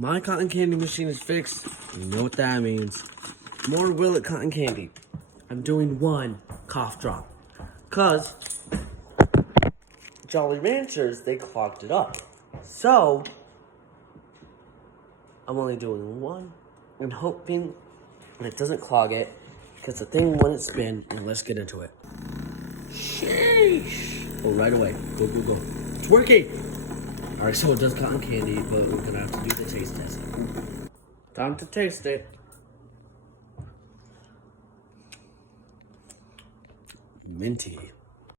My cotton candy machine is fixed. You know what that means. More Willet cotton candy. I'm doing 1 cough drop. Cause Jolly Ranchers, they clogged it up. So I'm only doing 1 and hoping it doesn't clog it. Because the thing wouldn't spin, and let's get into it. Sheesh. Oh, right away. Go, go, go. It's working. All right, so it does cotton candy, but we're gonna have to do the taste test. Time to taste it. Minty.